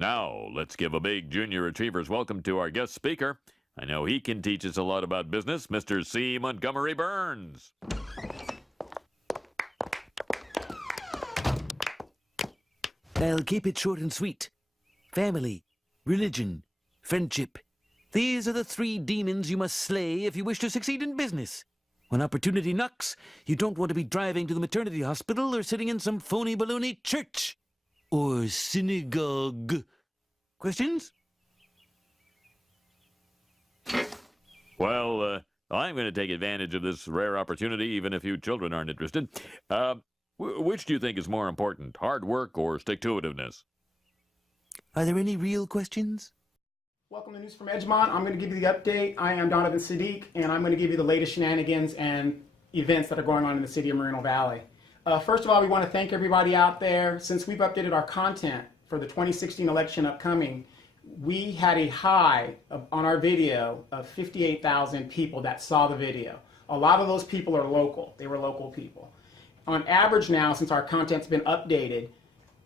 Now, let's give a big Junior Achievers welcome to our guest speaker. I know he can teach us a lot about business, Mr. C. Montgomery Burns. I'll keep it short and sweet. Family, religion, friendship. These are the three demons you must slay if you wish to succeed in business. When opportunity knocks, you don't want to be driving to the maternity hospital or sitting in some phony baloney church or synagogue. Questions? Well, I'm going to take advantage of this rare opportunity, even if you children aren't interested. Which do you think is more important, hard work or stick-to-itiveness? Are there any real questions? Welcome to News from Edgemont. I'm going to give you the update. I am Donovan Sadiq, and I'm going to give you the latest shenanigans and events that are going on in the city of Moreno Valley. First of all, we want to thank everybody out there. Since we've updated our content for the 2016 election upcoming, we had a high on our video of 58,000 people that saw the video. A lot of those people are local. They were local people. On average now, since our content's been updated,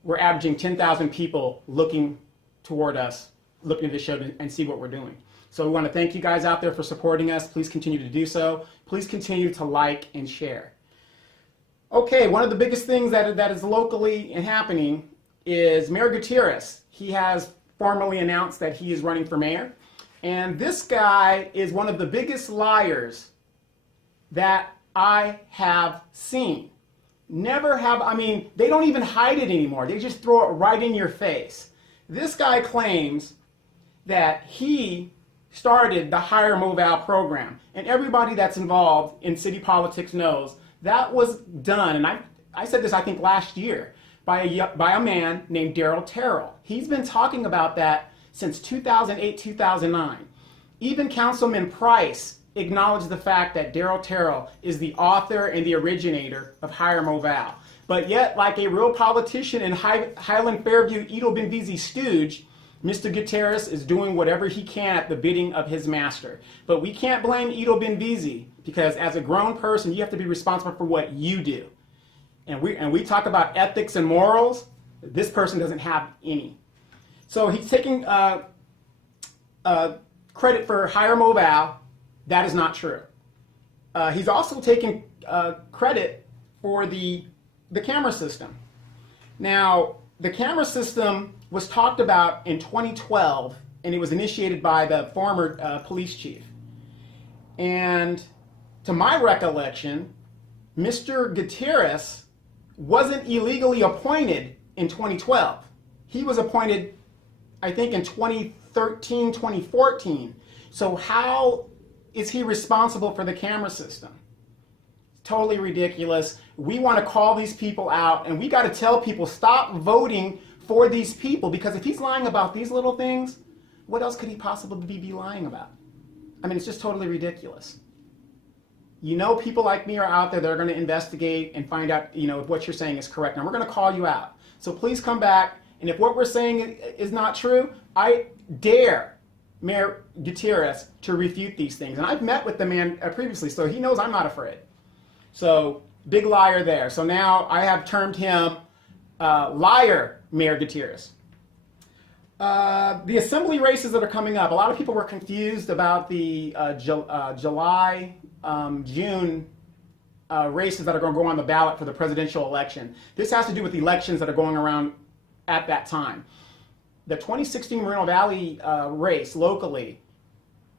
we're averaging 10,000 people looking toward us, looking at the show and see what we're doing. So we want to thank you guys out there for supporting us. Please continue to do so. Please continue to like and share. Okay, one of the biggest things that is locally happening is Mayor Gutierrez. He has formally announced that he is running for mayor. And this guy is one of the biggest liars that I have seen. Never have, I mean, they don't even hide it anymore. They just throw it right in your face. This guy claims that he started the Hire Move Out program. And everybody that's involved in city politics knows that was done, and I said this I think last year, by a man named Darryl Terrell. He's been talking about that since 2008, 2009. Even Councilman Price acknowledged the fact that Darryl Terrell is the author and the originator of Hire Move Out. But yet, like a real politician in Highland Fairview, Edo Benvizi stooge, Mr. Gutierrez is doing whatever he can at the bidding of his master. But we can't blame Edo Benvizi, because as a grown person, you have to be responsible for what you do. And we talk about ethics and morals. This person doesn't have any. So he's taking credit for Hire Move Out. That is not true. He's also taking credit for the camera system. Now, the camera system was talked about in 2012, and it was initiated by the former police chief. And to my recollection, Mr. Gutierrez wasn't illegally appointed in 2012. He was appointed, I think, in 2013, 2014. So how is he responsible for the camera system? Totally ridiculous. We want to call these people out, and we got to tell people, stop voting for these people, because if he's lying about these little things, what else could he possibly be lying about? I mean, it's just totally ridiculous. You know, people like me are out there that are going to investigate and find out, you know, if what you're saying is correct. And we're going to call you out. So please come back. And if what we're saying is not true, I dare Mayor Gutierrez to refute these things. And I've met with the man previously, so he knows I'm not afraid. So big liar there. So now I have termed him liar Mayor Gutierrez. The assembly races that are coming up, a lot of people were confused about the July, June races that are going to go on the ballot for the presidential election. This has to do with elections that are going around at that time. The 2016 Moreno Valley race locally,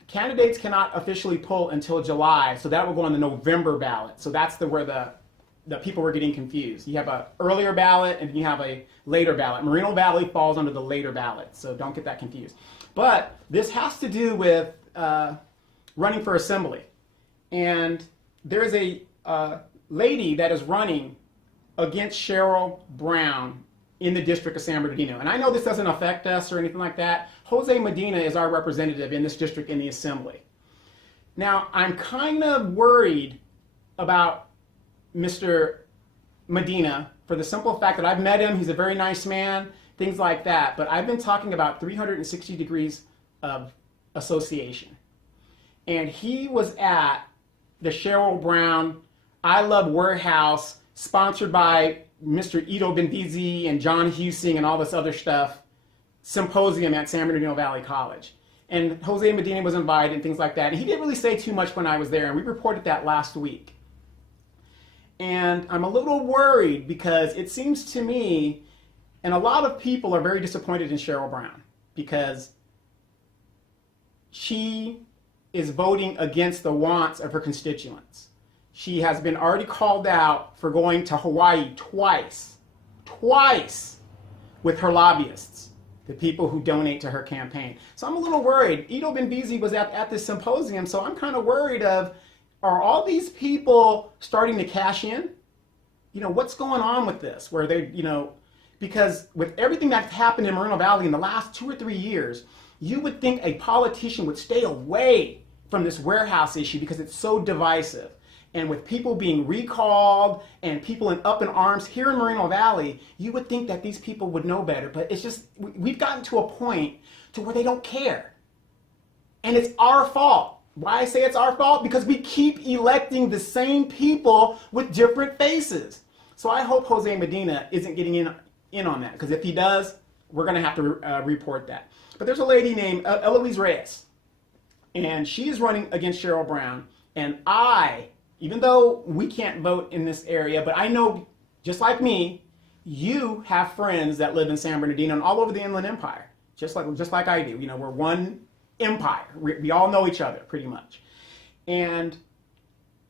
candidates cannot officially pull until July, so that will go on the November ballot. So that's where the people were getting confused. You have an earlier ballot and you have a later ballot. Moreno Valley falls under the later ballot, so don't get that confused. But this has to do with running for assembly. And there's a lady that is running against Cheryl Brown in the district of San Bernardino. And I know this doesn't affect us or anything like that. Jose Medina is our representative in this district in the assembly. Now, I'm kind of worried about Mr. Medina for the simple fact that I've met him. He's a very nice man, things like that. But I've been talking about 360 degrees of association. And he was at the Cheryl Brown I Love Warehouse, sponsored by Mr. Edo Benvizi and John Husing and all this other stuff, symposium at San Bernardino Valley College. And Jose Medina was invited and things like that. And he didn't really say too much when I was there, and we reported that last week. And I'm a little worried because it seems to me, and a lot of people are very disappointed in Cheryl Brown because she is voting against the wants of her constituents. She has been already called out for going to Hawaii twice with her lobbyists, the people who donate to her campaign. So I'm a little worried. Ido Benvizi was at this symposium, so I'm kind of worried of, are all these people starting to cash in? You know, what's going on with this? Where they, you know, because with everything that's happened in Moreno Valley in the last 2 or 3 years, you would think a politician would stay away from this warehouse issue because it's so divisive. And with people being recalled and people up in arms here in Moreno Valley, you would think that these people would know better. But it's just, we've gotten to a point to where they don't care. And it's our fault. Why I say it's our fault? Because we keep electing the same people with different faces. So I hope Jose Medina isn't getting in on that. Because if he does, we're going to have to report that. But there's a lady named Eloise Reyes. And she is running against Cheryl Brown. And even though we can't vote in this area, but I know, just like me, you have friends that live in San Bernardino and all over the Inland Empire, just like I do. You know, we're one empire. We all know each other pretty much. And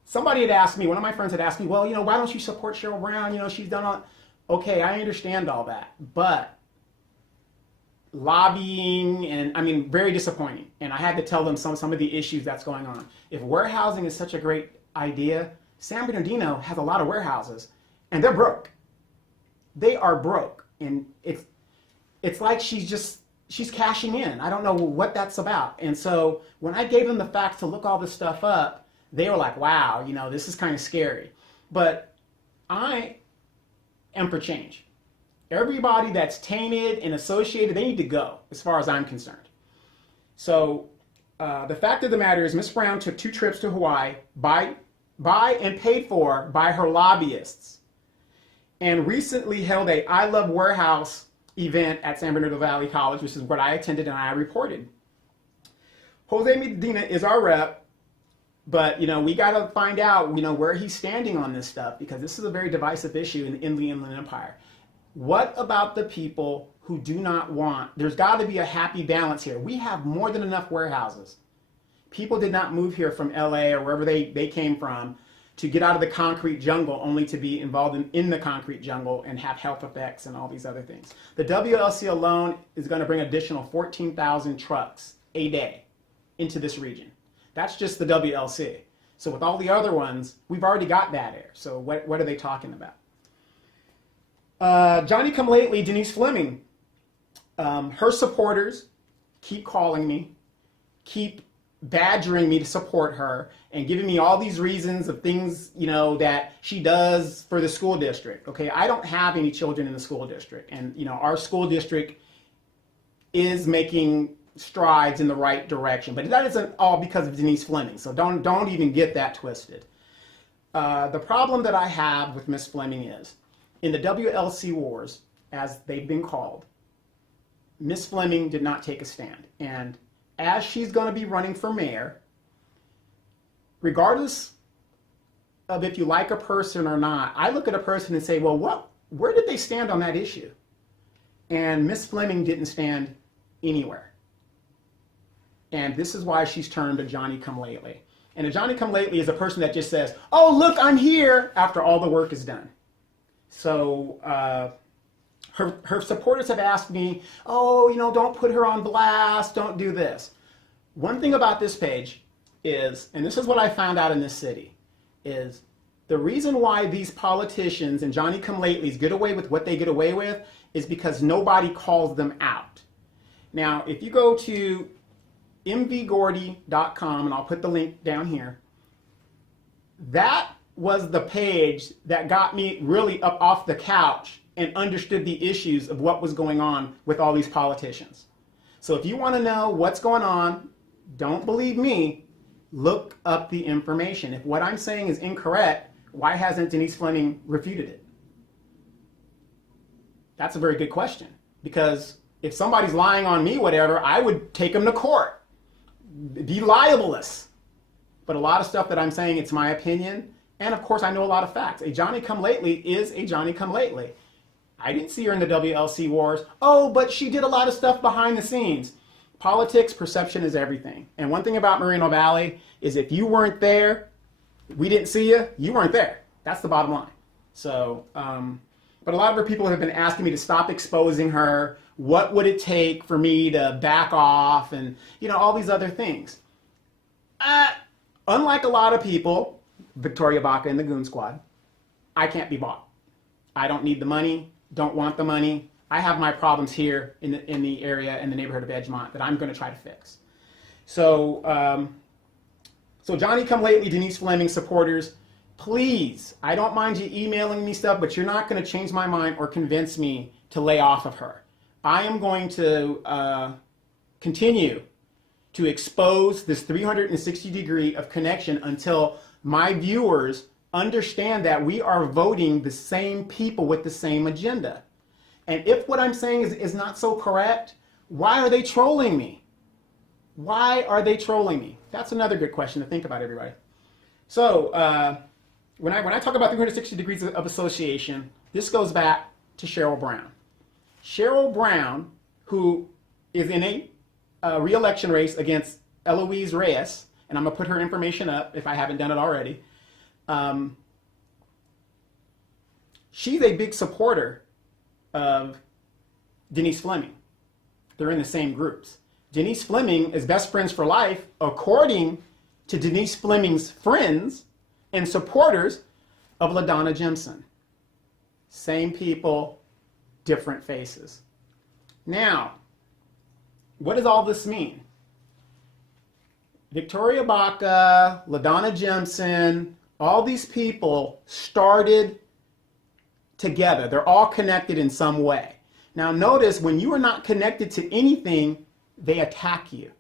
somebody had asked me, one of my friends had asked me, well, you know, why don't you support Cheryl Brown? You know, she's done all. Okay, I understand all that, but lobbying and, I mean, very disappointing. And I had to tell them some of the issues that's going on. If warehousing is such a great idea, San Bernardino has a lot of warehouses and they're broke. They are broke. And it's like she's cashing in. I don't know what that's about. And so when I gave them the facts to look all this stuff up, they were like, wow, you know, this is kind of scary. But I am for change. Everybody that's tainted and associated, they need to go, as far as I'm concerned. So the fact of the matter is, Ms. Brown took 2 trips to Hawaii by and paid for by her lobbyists, and recently held a I Love Warehouse event at San Bernardino Valley College, which is what I attended and I reported. Jose Medina is our rep, but you know, we got to find out, you know, where he's standing on this stuff, because this is a very divisive issue in the Inland Empire. What about the people who do not want? There's got to be a happy balance here. We have more than enough warehouses. People did not move here from LA or wherever they came from to get out of the concrete jungle only to be involved in the concrete jungle and have health effects and all these other things. The WLC alone is going to bring additional 14,000 trucks a day into this region. That's just the WLC. So with all the other ones, we've already got that air. So what are they talking about? Johnny Come Lately, Denise Fleming, her supporters keep calling me, keep badgering me to support her and giving me all these reasons of things, you know, that she does for the school district. Okay, I don't have any children in the school district, and you know, our school district is making strides in the right direction, but that isn't all because of Denise Fleming, so don't even get that twisted. The problem that I have with Miss Fleming is, in the WLC wars, as they've been called, Miss Fleming did not take a stand. And as she's going to be running for mayor, regardless of if you like a person or not, I look at a person and say, well, where did they stand on that issue? And Miss Fleming didn't stand anywhere. And this is why she's turned to Johnny Come Lately. And a Johnny Come Lately is a person that just says, oh, look, I'm here, after all the work is done. So her supporters have asked me, oh, you know, don't put her on blast, don't do this. One thing about this page is, and this is what I found out in this city, is the reason why these politicians and Johnny Come Latelys get away with what they get away with is because nobody calls them out. Now, if you go to mvgordy.com, and I'll put the link down here, that was the page that got me really up off the couch and understood the issues of what was going on with all these politicians. So if you want to know what's going on, don't believe me, look up the information. If what I'm saying is incorrect, why hasn't Denise Fleming refuted it? That's a very good question, because if somebody's lying on me, whatever, I would take them to court, be libelous. But a lot of stuff that I'm saying, it's my opinion. And of course, I know a lot of facts. A Johnny-come-lately is a Johnny-come-lately. I didn't see her in the WLC wars. Oh, but she did a lot of stuff behind the scenes. Politics, perception is everything. And one thing about Moreno Valley is if you weren't there, we didn't see you, you weren't there. That's the bottom line. So, but a lot of her people have been asking me to stop exposing her. What would it take for me to back off and, you know, all these other things. Unlike a lot of people, Victoria Baca and the Goon Squad, I can't be bought. I don't need the money, don't want the money. I have my problems here in the area, in the neighborhood of Edgemont that I'm going to try to fix. So, so Johnny-come-lately, Denise Fleming supporters, please, I don't mind you emailing me stuff, but you're not going to change my mind or convince me to lay off of her. I am going to continue to expose this 360 degree of connection until my viewers understand that we are voting the same people with the same agenda. And if what I'm saying is not so correct, why are they trolling me? Why are they trolling me? That's another good question to think about, everybody. So when I talk about 360 degrees of association, this goes back to Cheryl Brown. Cheryl Brown, who is in a re-election race against Eloise Reyes, and I'm going to put her information up if I haven't done it already. She's a big supporter of Denise Fleming. They're in the same groups. Denise Fleming is best friends for life, according to Denise Fleming's friends and supporters of LaDonna Jimson. Same people, different faces. Now, what does all this mean? Victoria Baca, LaDonna Jimson, all these people started together. They're all connected in some way. Now notice, when you are not connected to anything, they attack you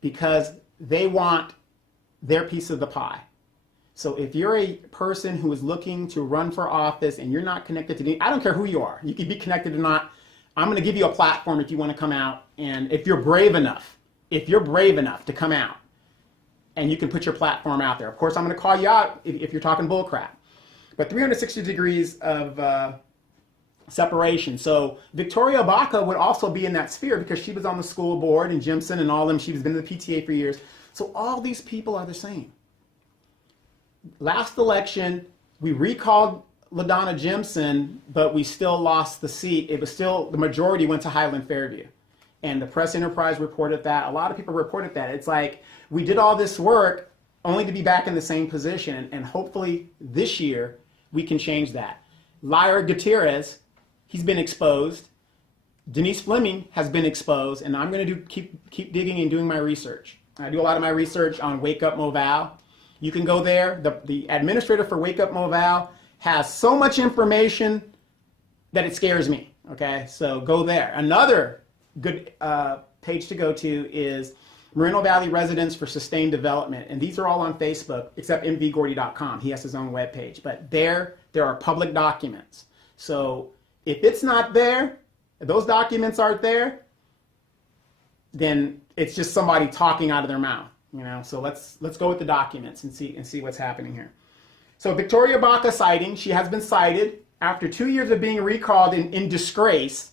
because they want their piece of the pie. So if you're a person who is looking to run for office and you're not connected to any, I don't care who you are, you can be connected or not, I'm going to give you a platform if you want to come out, and if you're brave enough to come out and you can put your platform out there. Of course, I'm going to call you out if you're talking bullcrap. But 360 degrees of separation. So Victoria Baca would also be in that sphere because she was on the school board, and Jimson and all of them, she's been in the PTA for years. So all these people are the same. Last election, we recalled LaDonna Jimson, but we still lost the seat. It was still, the majority went to Highland Fairview. And the Press Enterprise reported that. A lot of people reported that. It's like, we did all this work only to be back in the same position. And hopefully this year, we can change that. Liar Gutierrez, he's been exposed. Denise Fleming has been exposed. And I'm going to keep digging and doing my research. I do a lot of my research on Wake Up Moval. You can go there. The administrator for Wake Up Moval has so much information that it scares me. Okay, so go there. Another good page to go to is Moreno Valley Residents for Sustained Development. And these are all on Facebook, except mvgordy.com. He has his own webpage. But there are public documents. So if it's not there, if those documents aren't there, then it's just somebody talking out of their mouth. You know, so let's go with the documents and see what's happening here. So Victoria Baca citing, she has been cited after 2 years of being recalled in disgrace.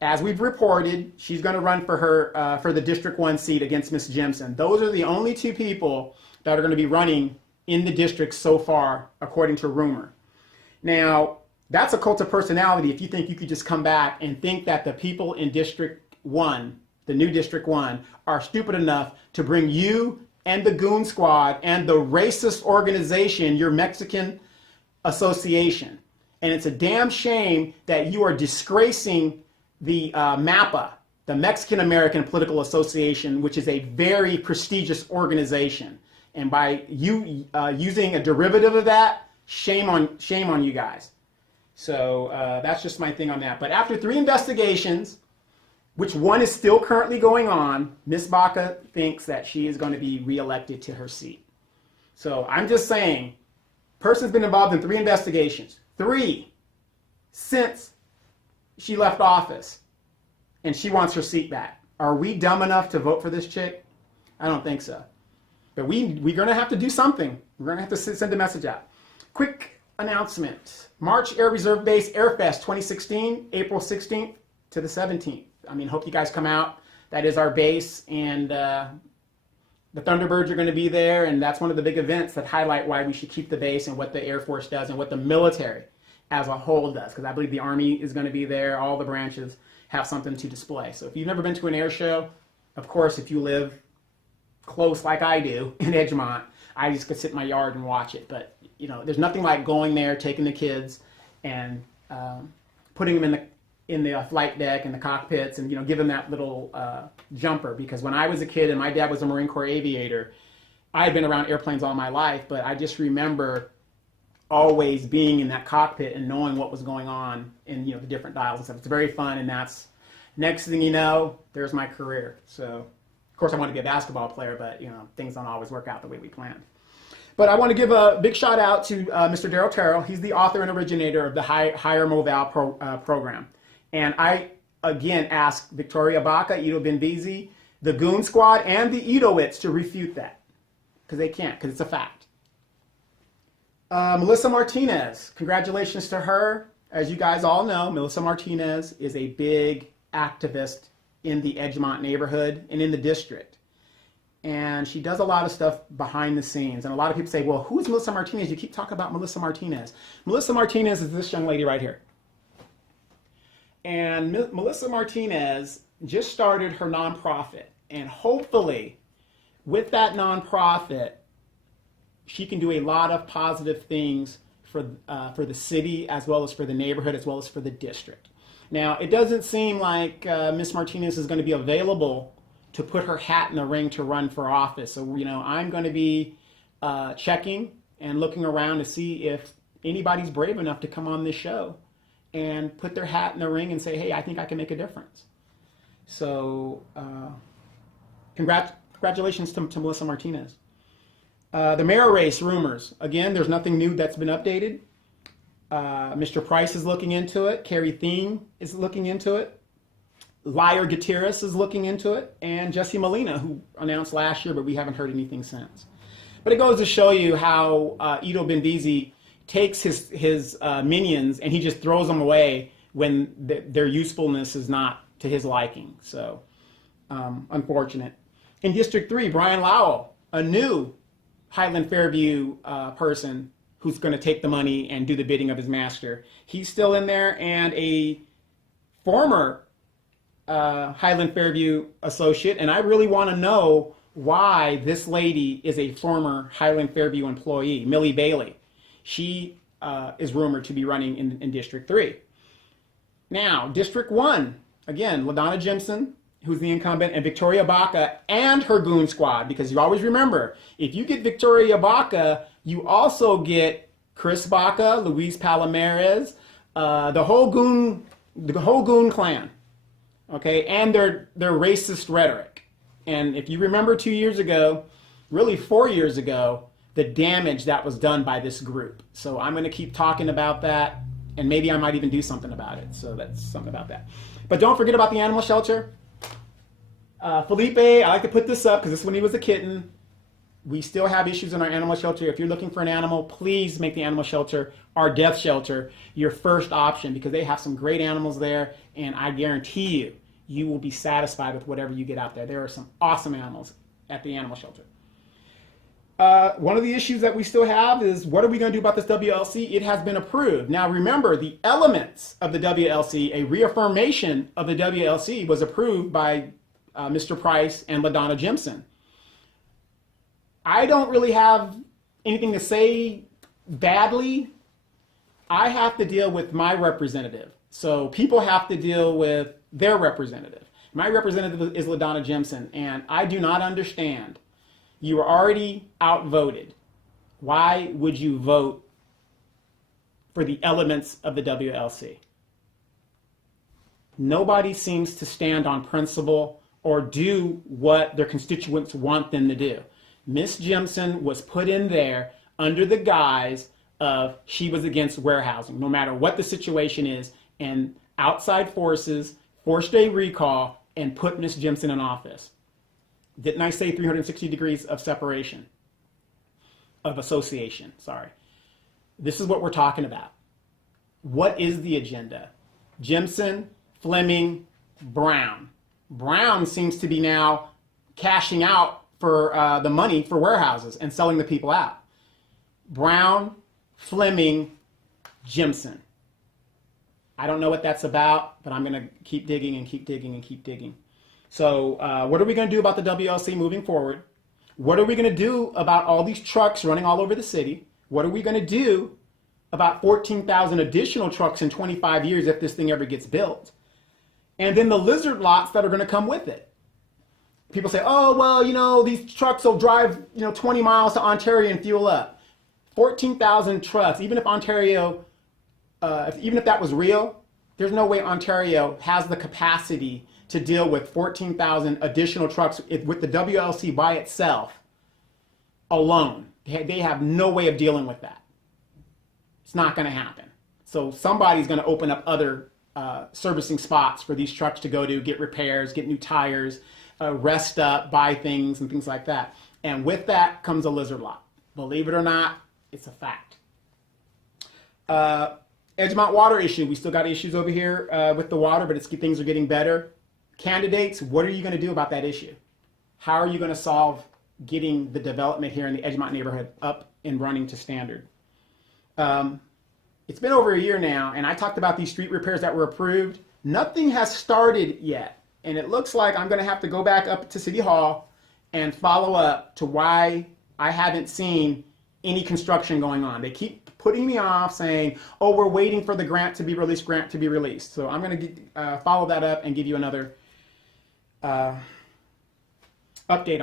As we've reported, she's going to run for her for the District 1 seat against Miss Jimson. Those are the only two people that are going to be running in the district so far, according to rumor. Now, that's a cult of personality if you think you could just come back and think that the people in District 1, the new District 1, are stupid enough to bring you and the Goon Squad and the racist organization, your Mexican association. And it's a damn shame that you are disgracing the MAPA, the Mexican American Political Association, which is a very prestigious organization. And by you using a derivative of that, shame on you guys. So that's just my thing on that. But after 3 investigations, which one is still currently going on, Ms. Baca thinks that she is going to be reelected to her seat. So I'm just saying, person's been involved in 3 investigations. 3 since she left office. and she wants her seat back. Are we dumb enough to vote for this chick? I don't think so. But we're going to have to do something. We're going to have to send a message out. Quick announcement. March Air Reserve Base Airfest 2016, April 16th to the 17th. I mean, hope you guys come out. That is our base, and the Thunderbirds are going to be there, and that's one of the big events that highlight why we should keep the base and what the Air Force does and what the military as a whole does, because I believe the Army is going to be there. All the branches have something to display. So if you've never been to an air show, of course, if you live close like I do in Edgemont, I just could sit in my yard and watch it. But you know, there's nothing like going there, taking the kids, and putting them in the flight deck and the cockpits, and you know, give them that little jumper. Because when I was a kid and my dad was a Marine Corps aviator, I had been around airplanes all my life, but I just remember always being in that cockpit and knowing what was going on in, you know, the different dials and stuff. It's very fun, and that's, next thing you know, there's my career. So of course I want to be a basketball player, but you know, things don't always work out the way we planned. But I want to give a big shout out to Mr. Darryl Terrell. He's the author and originator of the Higher Moval program. And I, again, ask Victoria Baca, Ito Benvizi, the Goon Squad, and the Itowits to refute that. Because they can't, because it's a fact. Melissa Martinez, congratulations to her. As you guys all know, Melissa Martinez is a big activist in the Edgemont neighborhood and in the district. And she does a lot of stuff behind the scenes. And a lot of people say, well, who is Melissa Martinez? You keep talking about Melissa Martinez. Melissa Martinez is this young lady right here. And Melissa Martinez just started her nonprofit. And hopefully, with that nonprofit, she can do a lot of positive things for the city, as well as for the neighborhood, as well as for the district. Now, it doesn't seem like Miss Martinez is going to be available to put her hat in the ring to run for office. So, you know, I'm going to be checking and looking around to see if anybody's brave enough to come on this show and put their hat in the ring and say, hey, I think I can make a difference. So, congratulations to Melissa Martinez. The mayor race rumors. Again, there's nothing new that's been updated. Mr. Price is looking into it. Carrie Thiem is looking into it. Liar Gutierrez is looking into it. And Jesse Molina, who announced last year, but we haven't heard anything since. But it goes to show you how Ito Benvizi takes his minions and he just throws them away when their usefulness is not to his liking. So, unfortunate. In District 3, Brian Lowell, a new Highland Fairview person who's going to take the money and do the bidding of his master. He's still in there, and a former Highland Fairview associate, and I really want to know why this lady is a former Highland Fairview employee, Millie Bailey. She is rumored to be running in District 3. Now, District 1, again, LaDonna Jimson, who's the incumbent, and Victoria Baca and her goon squad, because you always remember, if you get Victoria Baca, you also get Chris Baca, Luis Palomares, the whole goon clan, okay, and their racist rhetoric. And if you remember 2 years ago, really 4 years ago, the damage that was done by this group. So I'm going to keep talking about that, and maybe I might even do something about it. So that's something about that. But don't forget about the animal shelter. Felipe, I like to put this up because this is when he was a kitten. We still have issues in our animal shelter. If you're looking for an animal, please make the animal shelter, our death shelter, your first option, because they have some great animals there, and I guarantee you, you will be satisfied with whatever you get out there. There are some awesome animals at the animal shelter. One of the issues that we still have is, what are we going to do about this WLC? It has been approved. Now remember, the elements of the WLC, a reaffirmation of the WLC was approved by Mr. Price and LaDonna Jimson. I don't really have anything to say badly. I have to deal with my representative. So people have to deal with their representative. My representative is LaDonna Jimson, and I do not understand. You are already outvoted. Why would you vote for the elements of the WLC? Nobody seems to stand on principle or do what their constituents want them to do. Miss Jimson was put in there under the guise of she was against warehousing, no matter what the situation is, and outside forces 4-day recall, and put Ms. Jimson in office. Didn't I say 360 degrees of separation? Of association, sorry. This is what we're talking about. What is the agenda? Jimson, Fleming, Brown. Brown seems to be now cashing out for the money for warehouses and selling the people out. Brown, Fleming, Jimson. I don't know what that's about, but I'm going to keep digging and keep digging and keep digging. So what are we going to do about the WLC moving forward? What are we going to do about all these trucks running all over the city? What are we going to do about 14,000 additional trucks in 25 years if this thing ever gets built? And then the lizard lots that are going to come with it. People say, oh, well, you know, these trucks will drive, 20 miles to Ontario and fuel up. 14,000 trucks, even if Ontario, even if that was real, there's no way Ontario has the capacity to deal with 14,000 additional trucks with the WLC by itself alone. They have no way of dealing with that. It's not going to happen. So somebody's going to open up other servicing spots for these trucks to go to, get repairs, get new tires, rest up, buy things, and things like that. And with that comes a lizard lot. Believe it or not, it's a fact. Edgemont water issue. We still got issues over here with the water, but things are getting better. Candidates, what are you going to do about that issue? How are you going to solve getting the development here in the Edgemont neighborhood up and running to standard? It's been over a year now, and I talked about these street repairs that were approved. Nothing has started yet, and it looks like I'm going to have to go back up to City Hall and follow up to why I haven't seen any construction going on. They keep putting me off saying, oh, we're waiting for the grant to be released. So I'm going to follow that up and give you another update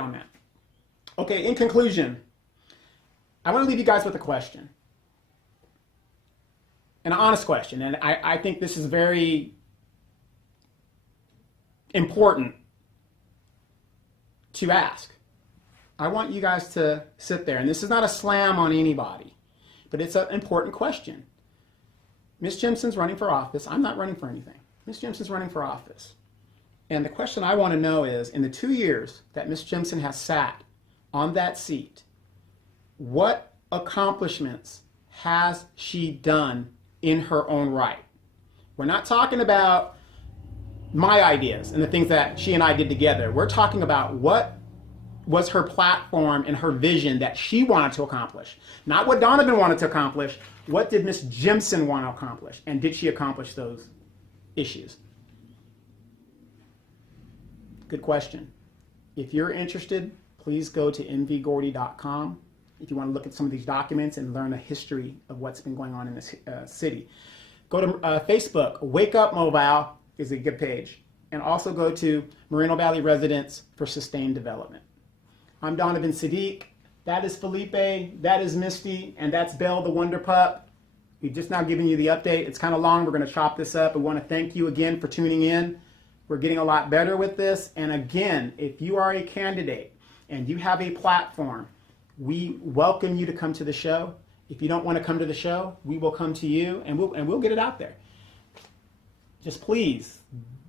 on that. Okay, in conclusion, I want to leave you guys with a question. An honest question, and I think this is very important to ask. I want you guys to sit there, and this is not a slam on anybody, but it's an important question. Ms. Jimson's running for office. I'm not running for anything. Ms. Jimson's running for office. And the question I want to know is, in the 2 years that Ms. Jimson has sat on that seat, what accomplishments has she done in her own right? We're not talking about my ideas and the things that she and I did together. We're talking about what was her platform and her vision that she wanted to accomplish. Not what Donovan wanted to accomplish. What did Ms. Jimson want to accomplish? And did she accomplish those issues? Good question. If you're interested, please go to mvgordy.com if you want to look at some of these documents and learn a history of what's been going on in this city. Go to Facebook. Wake Up Mobile is a good page. And also go to Moreno Valley Residents for Sustained Development. I'm Donovan Sadiq. That is Felipe. That is Misty. And that's Belle the Wonder Pup. We've just now given you the update. It's kind of long. We're going to chop this up. I want to thank you again for tuning in. We're getting a lot better with this. And again, if you are a candidate and you have a platform, we welcome you to come to the show. If you don't want to come to the show, we will come to you and we'll get it out there. Just please,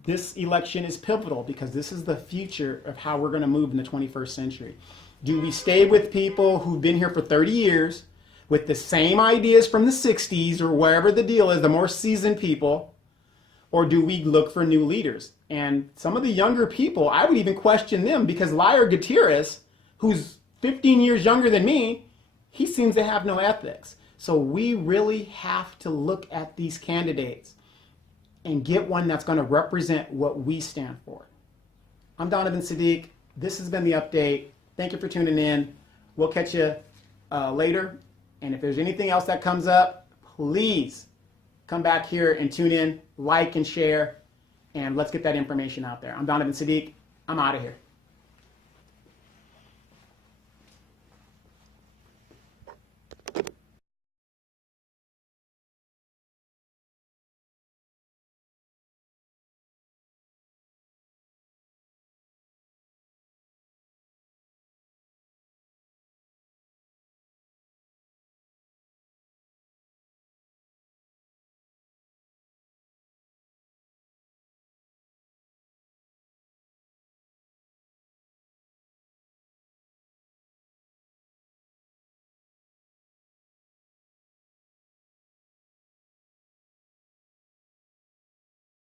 this election is pivotal because this is the future of how we're going to move in the 21st century. Do we stay with people who've been here for 30 years with the same ideas from the 60s or wherever the deal is, the more seasoned people, or do we look for new leaders? And some of the younger people, I would even question them because Liar Gutierrez, who's 15 years younger than me, he seems to have no ethics. So we really have to look at these candidates and get one that's going to represent what we stand for. I'm Donovan Sadiq. This has been the update. Thank you for tuning in. We'll catch you later. And if there's anything else that comes up, please come back here and tune in, like and share, and let's get that information out there. I'm Donovan Sadiq. I'm out of here.